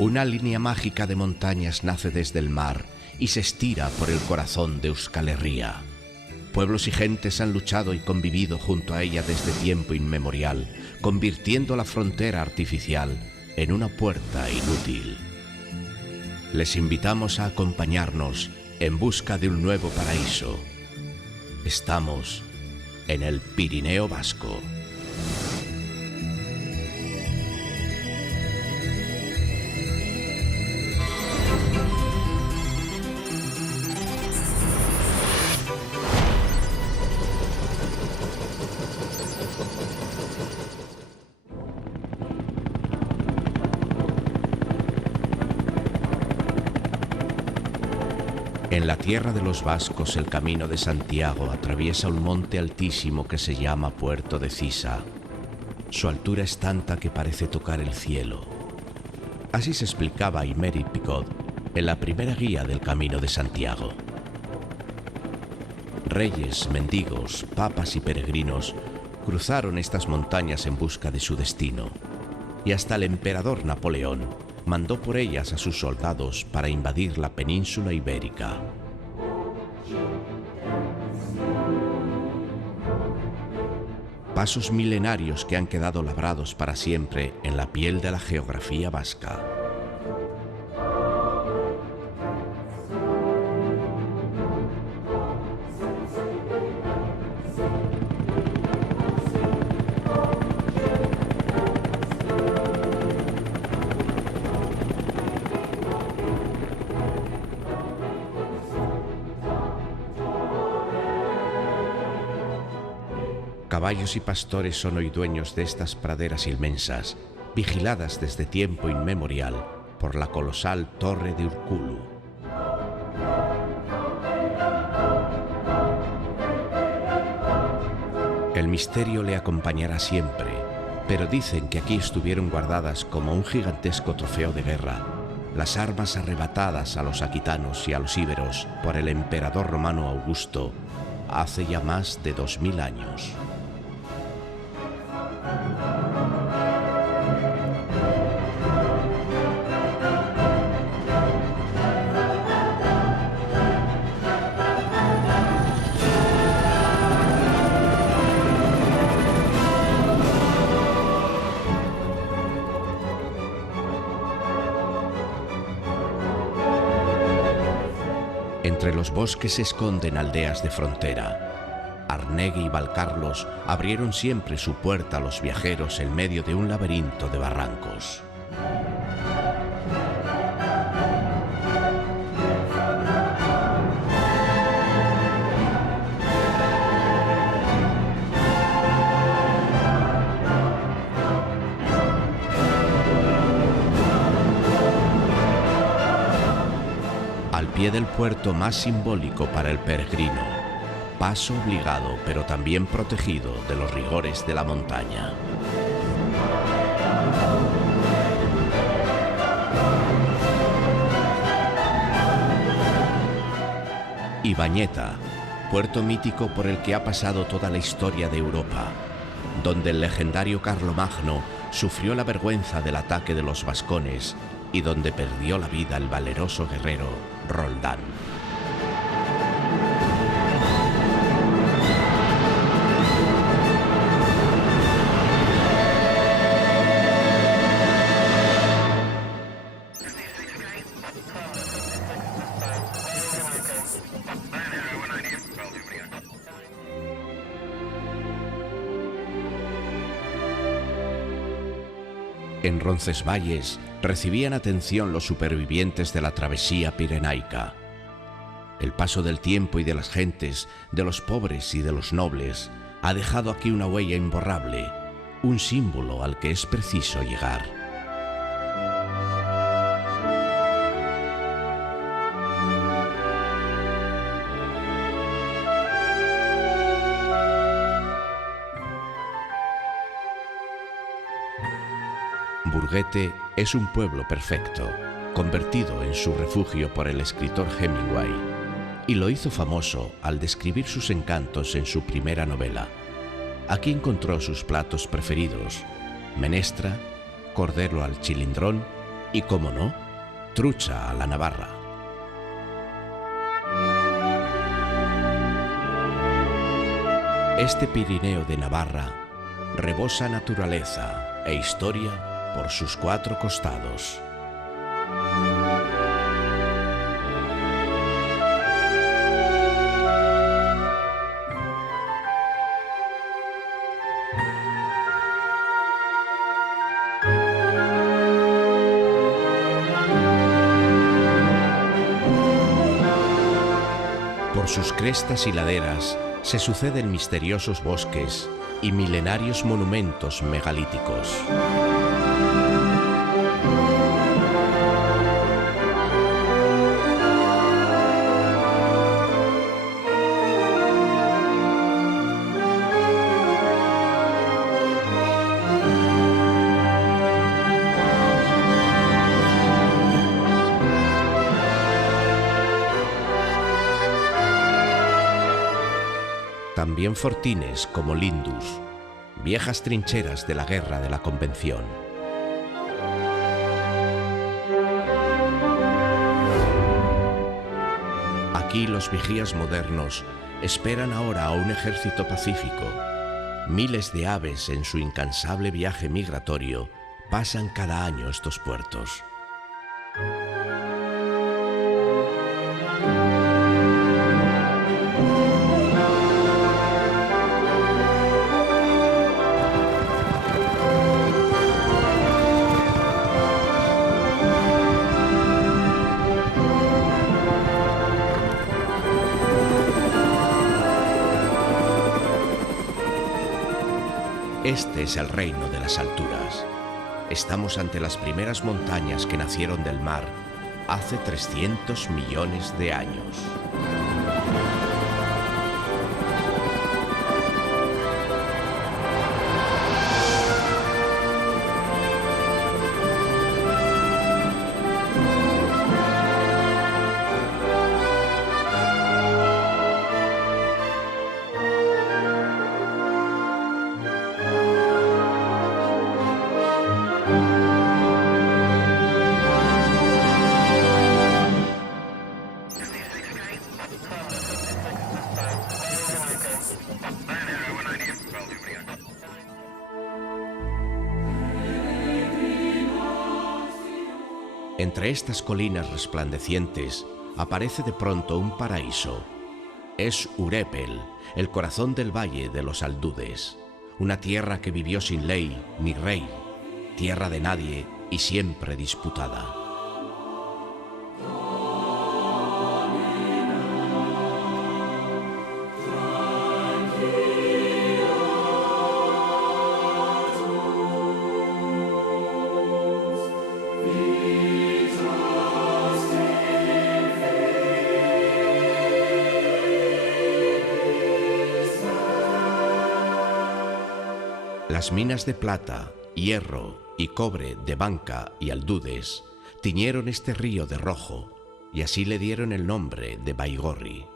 Una línea mágica de montañas nace desde el mar y se estira por el corazón de Euskal Herria. Pueblos y gentes han luchado y convivido junto a ella desde tiempo inmemorial, convirtiendo la frontera artificial en una puerta inútil. Les invitamos a acompañarnos en busca de un nuevo paraíso. Estamos en el Pirineo Vasco. En la tierra de los vascos el camino de Santiago atraviesa un monte altísimo que se llama Puerto de Cisa. Su altura es tanta que parece tocar el cielo. Así se explicaba Aymeric Picot en la primera guía del Camino de Santiago. Reyes, mendigos, papas y peregrinos cruzaron estas montañas en busca de su destino, y hasta el emperador Napoleón mandó por ellas a sus soldados para invadir la península ibérica. Pasos milenarios que han quedado labrados para siempre en la piel de la geografía vasca. Caballos y pastores son hoy dueños de estas praderas inmensas, vigiladas desde tiempo inmemorial por la colosal Torre de Urkulu. El misterio le acompañará siempre, pero dicen que aquí estuvieron guardadas como un gigantesco trofeo de guerra las armas arrebatadas a los aquitanos y a los íberos por el emperador romano Augusto hace ya más de 2000 años. Entre los bosques se esconden aldeas de frontera. Arnegue y Valcarlos abrieron siempre su puerta a los viajeros en medio de un laberinto de barrancos. Al pie del puerto más simbólico para el peregrino, paso obligado pero también protegido de los rigores de la montaña. Y Bañeta, puerto mítico por el que ha pasado toda la historia de Europa, donde el legendario Carlomagno sufrió la vergüenza del ataque de los vascones y donde perdió la vida el valeroso guerrero Roldán. En Roncesvalles recibían atención los supervivientes de la travesía pirenaica. El paso del tiempo y de las gentes, de los pobres y de los nobles, ha dejado aquí una huella imborrable, un símbolo al que es preciso llegar. Burguete es un pueblo perfecto, convertido en su refugio por el escritor Hemingway, y lo hizo famoso al describir sus encantos en su primera novela. Aquí encontró sus platos preferidos: menestra, cordero al chilindrón y, como no, trucha a la navarra. Este Pirineo de Navarra rebosa naturaleza e historia por sus cuatro costados. Por sus crestas y laderas se suceden misteriosos bosques y milenarios monumentos megalíticos. También fortines como Lindus, viejas trincheras de la guerra de la Convención. Aquí los vigías modernos esperan ahora a un ejército pacífico. Miles de aves en su incansable viaje migratorio pasan cada año estos puertos. Este es el reino de las alturas. Estamos ante las primeras montañas que nacieron del mar hace 300 millones de años. Entre estas colinas resplandecientes aparece de pronto un paraíso. Es Urepel, el corazón del valle de los Aldudes, una tierra que vivió sin ley ni rey, tierra de nadie y siempre disputada. Las minas de plata, hierro y cobre de Banca y Aldudes tiñeron este río de rojo y así le dieron el nombre de Baigorri.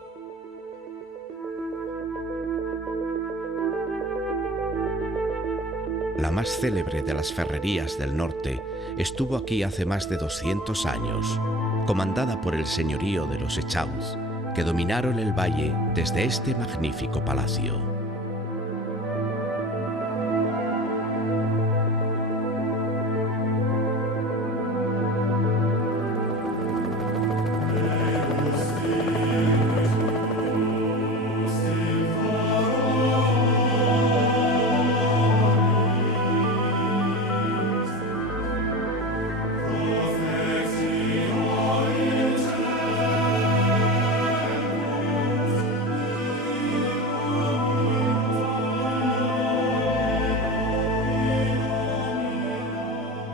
La más célebre de las ferrerías del norte estuvo aquí hace más de 200 años, comandada por el señorío de los Echauz, que dominaron el valle desde este magnífico palacio.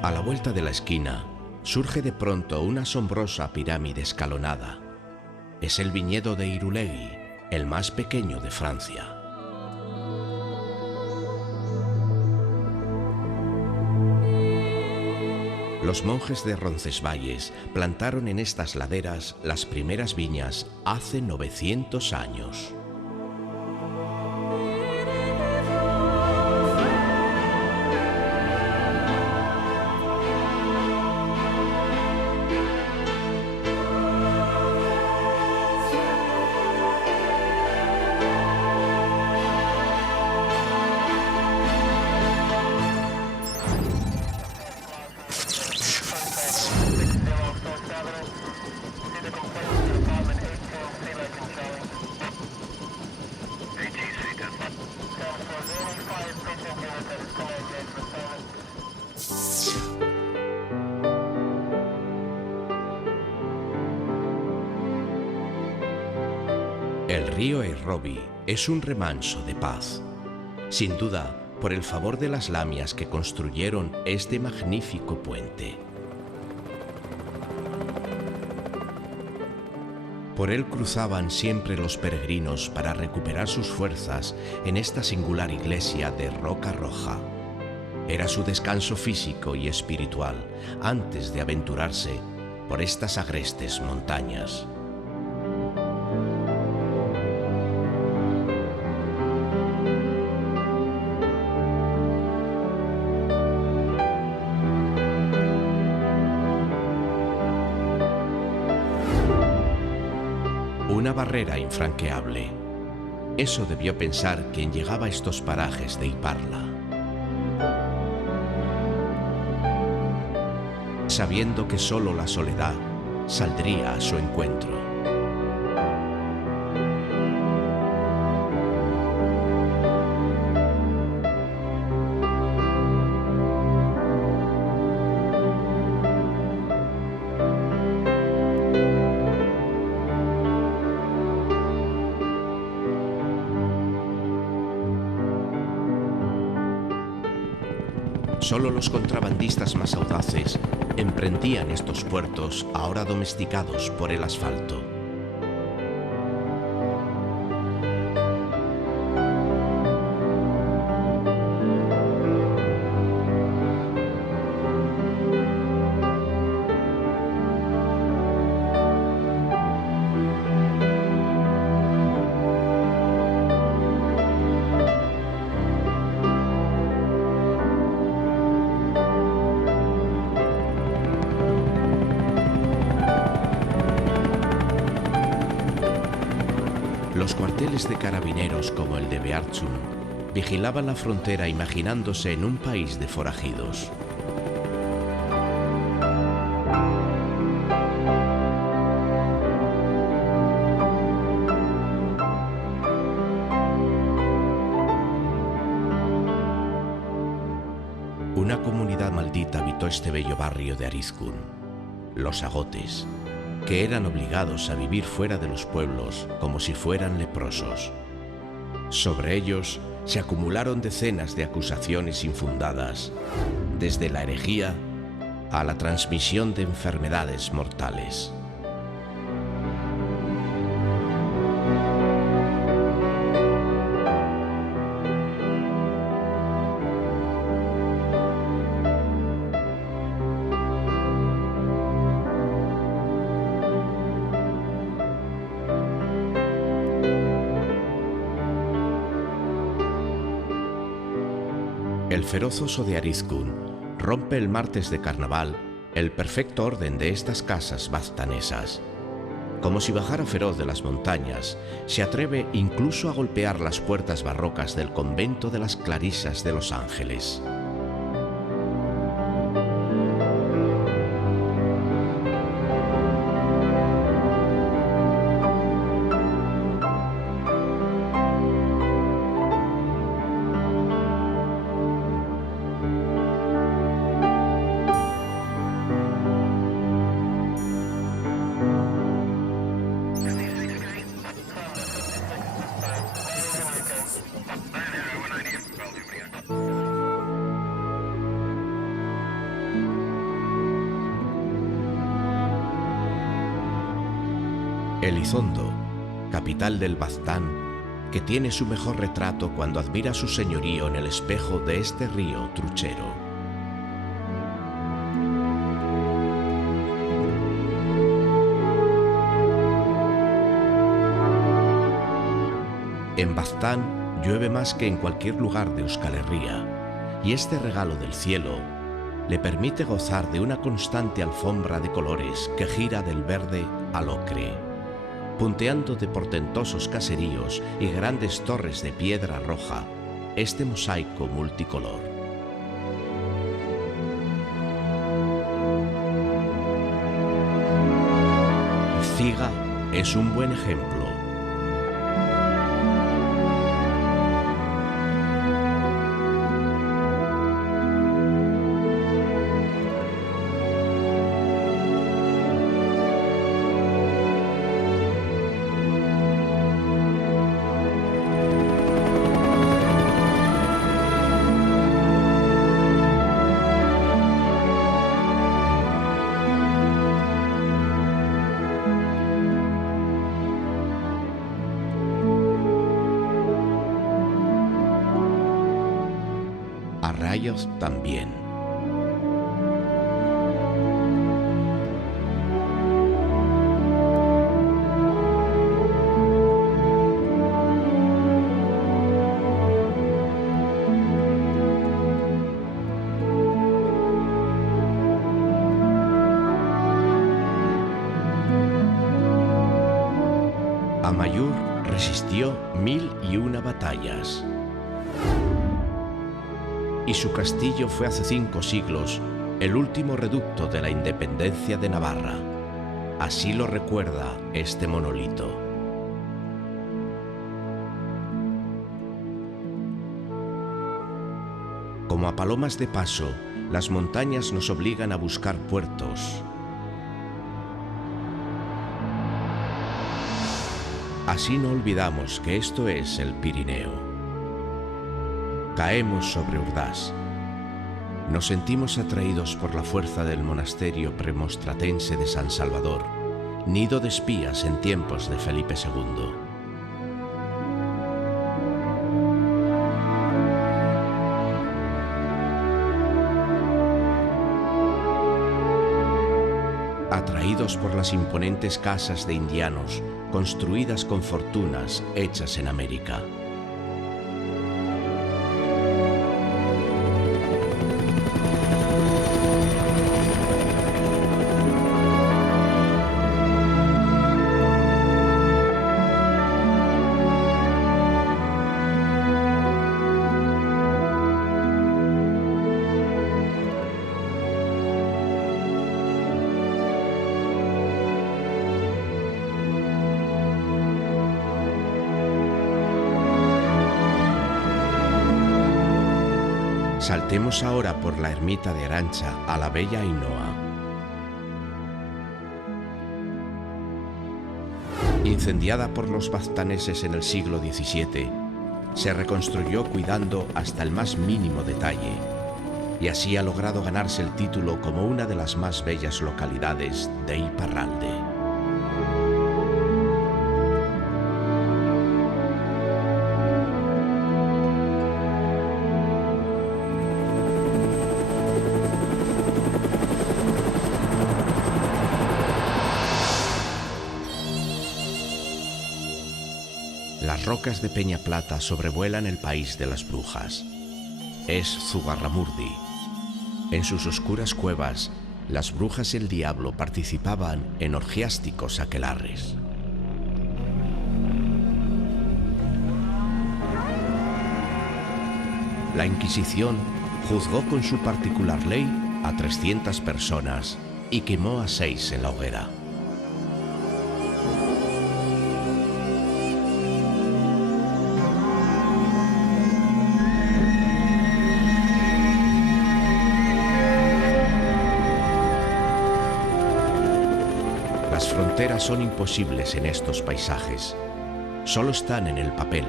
A la vuelta de la esquina surge de pronto una asombrosa pirámide escalonada. Es el viñedo de Irulegui, el más pequeño de Francia. Los monjes de Roncesvalles plantaron en estas laderas las primeras viñas hace 900 años. El río Eirobi es un remanso de paz. Sin duda, por el favor de las lamias que construyeron este magnífico puente. Por él cruzaban siempre los peregrinos para recuperar sus fuerzas en esta singular iglesia de roca roja. Era su descanso físico y espiritual antes de aventurarse por estas agrestes montañas. Una barrera infranqueable. Eso debió pensar quien llegaba a estos parajes de Iparla, sabiendo que solo la soledad saldría a su encuentro. Solo los contrabandistas más audaces emprendían estos puertos ahora domesticados por el asfalto. Los cuarteles de carabineros como el de Bearzum vigilaban la frontera imaginándose en un país de forajidos. Una comunidad maldita habitó este bello barrio de Arizkun, los agotes, que eran obligados a vivir fuera de los pueblos como si fueran leprosos. Sobre ellos se acumularon decenas de acusaciones infundadas, desde la herejía a la transmisión de enfermedades mortales. El feroz oso de Arizkun rompe el martes de carnaval el perfecto orden de estas casas baztanesas. Como si bajara feroz de las montañas, se atreve incluso a golpear las puertas barrocas del convento de las Clarisas de Los Ángeles. Elizondo, capital del Baztán, que tiene su mejor retrato cuando admira su señorío en el espejo de este río truchero. En Baztán llueve más que en cualquier lugar de Euskal Herria, y este regalo del cielo le permite gozar de una constante alfombra de colores que gira del verde al ocre, punteando de portentosos caseríos y grandes torres de piedra roja este mosaico multicolor. Ziga es un buen ejemplo. Prayoth también. Amayur resistió 1001 batallas. Y su castillo fue hace 5 siglos el último reducto de la independencia de Navarra. Así lo recuerda este monolito. Como a palomas de paso, las montañas nos obligan a buscar puertos. Así no olvidamos que esto es el Pirineo. Caemos sobre Urdaz. Nos sentimos atraídos por la fuerza del monasterio premonstratense de San Salvador, nido de espías en tiempos de Felipe II. Atraídos por las imponentes casas de indianos construidas con fortunas hechas en América. Saltemos ahora por la ermita de Arantxa a la bella Ainhoa. Incendiada por los baztaneses en el siglo XVII, se reconstruyó cuidando hasta el más mínimo detalle, y así ha logrado ganarse el título como una de las más bellas localidades de Iparralde. Las rocas de Peñaplata sobrevuelan el país de las brujas. Es Zugarramurdi. En sus oscuras cuevas, las brujas y el diablo participaban en orgiásticos aquelarres. La Inquisición juzgó con su particular ley a 300 personas y quemó a 6 en la hoguera. Las fronteras son imposibles en estos paisajes. Solo están en el papel.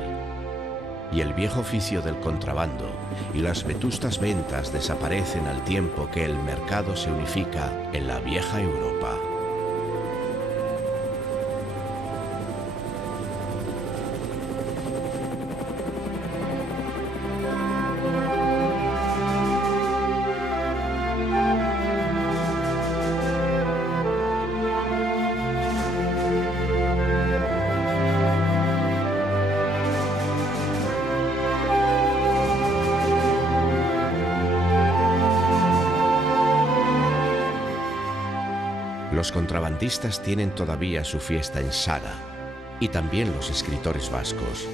Y el viejo oficio del contrabando y las vetustas ventas desaparecen al tiempo que el mercado se unifica en la vieja Europa. Los contrabandistas tienen todavía su fiesta en Sara, y también los escritores vascos.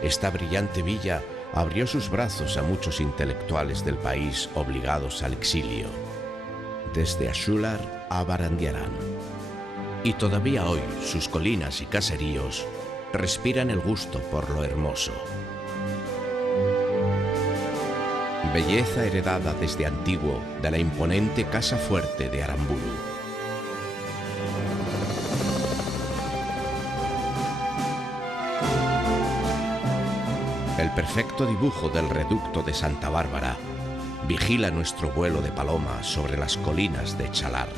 Esta brillante villa abrió sus brazos a muchos intelectuales del país obligados al exilio, desde Axular a Barandiarán. Y todavía hoy sus colinas y caseríos respiran el gusto por lo hermoso. Belleza heredada desde antiguo de la imponente casa fuerte de Aramburu. El perfecto dibujo del reducto de Santa Bárbara vigila nuestro vuelo de paloma sobre las colinas de Chalar.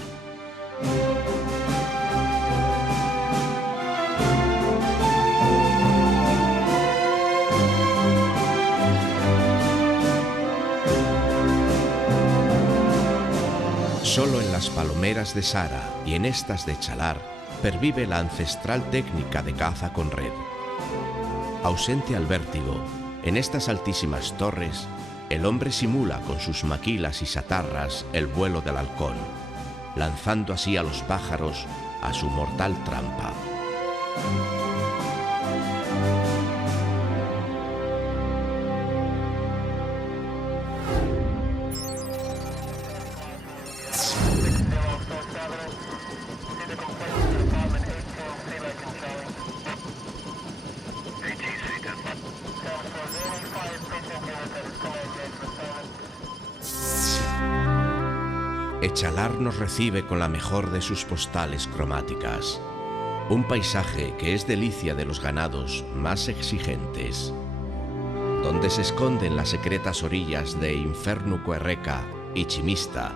Solo en las palomeras de Sara y en estas de Chalar pervive la ancestral técnica de caza con red. Ausente al vértigo, en estas altísimas torres, el hombre simula con sus maquilas y satarras el vuelo del halcón, lanzando así a los pájaros a su mortal trampa. Chalar nos recibe con la mejor de sus postales cromáticas, un paisaje que es delicia de los ganados más exigentes, donde se esconden las secretas orillas de Infernuco Erreca y Chimista,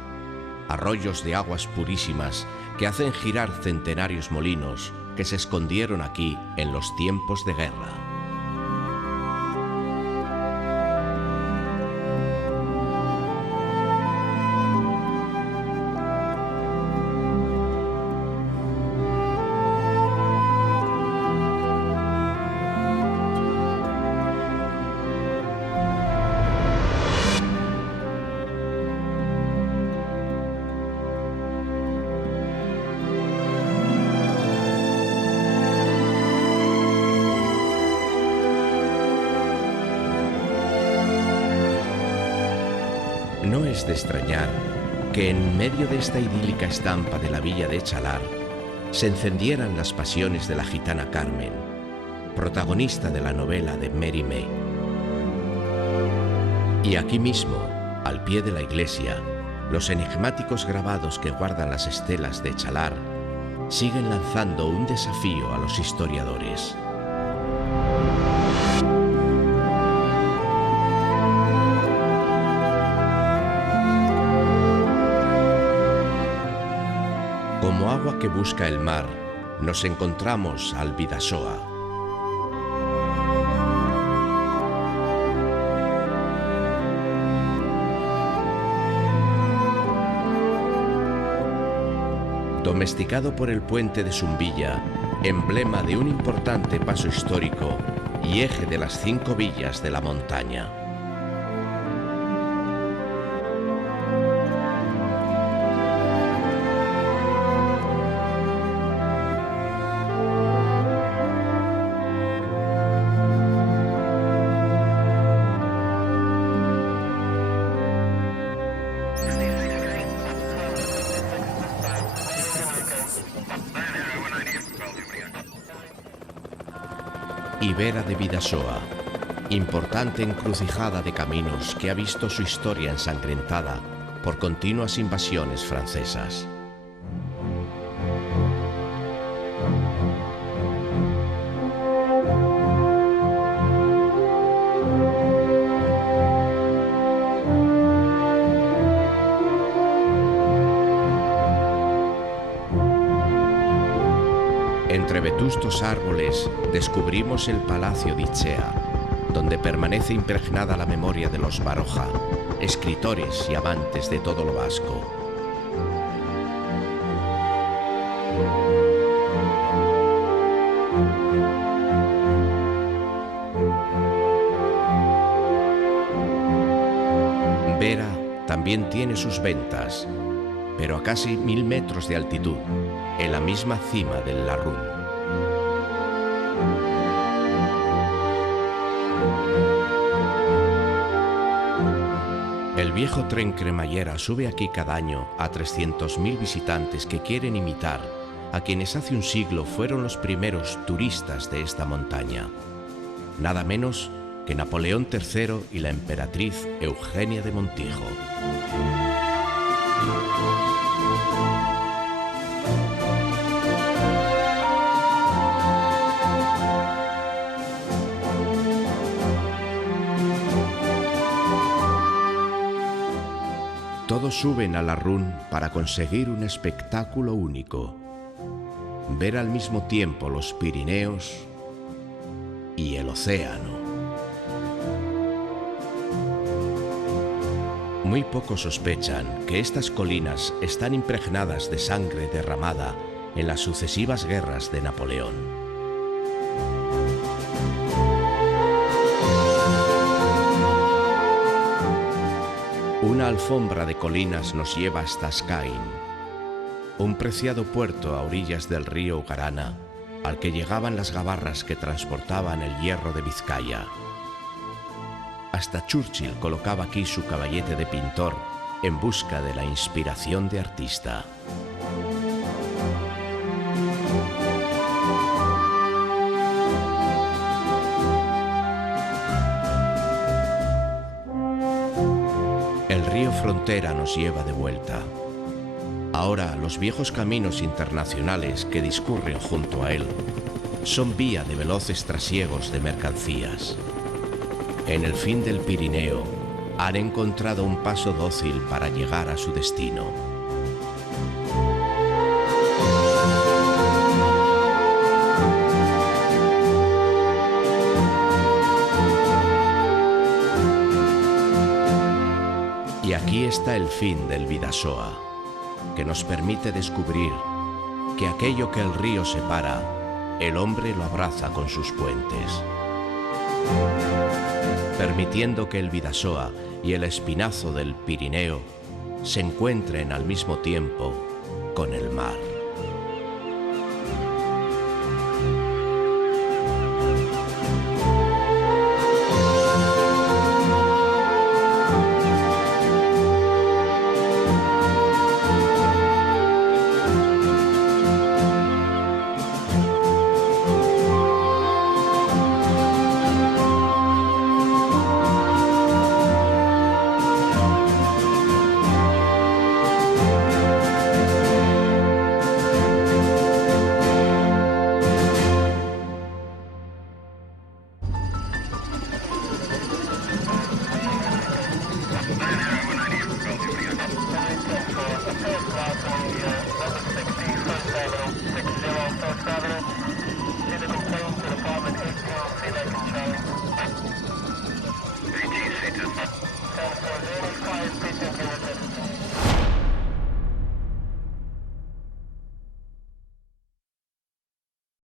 arroyos de aguas purísimas que hacen girar centenarios molinos que se escondieron aquí en los tiempos de guerra. No es de extrañar que en medio de esta idílica estampa de la villa de Chalar se encendieran las pasiones de la gitana Carmen, protagonista de la novela de Mary May. Y aquí mismo, al pie de la iglesia, los enigmáticos grabados que guardan las estelas de Chalar siguen lanzando un desafío a los historiadores. Como agua que busca el mar, nos encontramos al Bidasoa. Domesticado por el puente de Zumbilla, emblema de un importante paso histórico y eje de las 5 villas de la montaña. Ibera de Bidasoa, importante encrucijada de caminos que ha visto su historia ensangrentada por continuas invasiones francesas. Entre vetustos árboles descubrimos el Palacio de Itzea, donde permanece impregnada la memoria de los Baroja, escritores y amantes de todo lo vasco. Vera también tiene sus ventas, pero a casi 1000 metros de altitud, en la misma cima del Larrún. El viejo tren cremallera sube aquí cada año a 300.000 visitantes que quieren imitar a quienes hace un siglo fueron los primeros turistas de esta montaña. Nada menos que Napoleón III y la emperatriz Eugenia de Montijo. Todos suben a Larrún para conseguir un espectáculo único: ver al mismo tiempo los Pirineos y el océano. Muy pocos sospechan que estas colinas están impregnadas de sangre derramada en las sucesivas guerras de Napoleón. Una alfombra de colinas nos lleva hasta Scaín, un preciado puerto a orillas del río Garana, al que llegaban las gabarras que transportaban el hierro de Vizcaya. Hasta Churchill colocaba aquí su caballete de pintor en busca de la inspiración de artista. El río Frontera nos lleva de vuelta. Ahora los viejos caminos internacionales que discurren junto a él son vía de veloces trasiegos de mercancías. En el fin del Pirineo han encontrado un paso dócil para llegar a su destino. Y aquí está el fin del Bidasoa, que nos permite descubrir que aquello que el río separa, el hombre lo abraza con sus puentes, permitiendo que el Bidasoa y el espinazo del Pirineo se encuentren al mismo tiempo con el mar.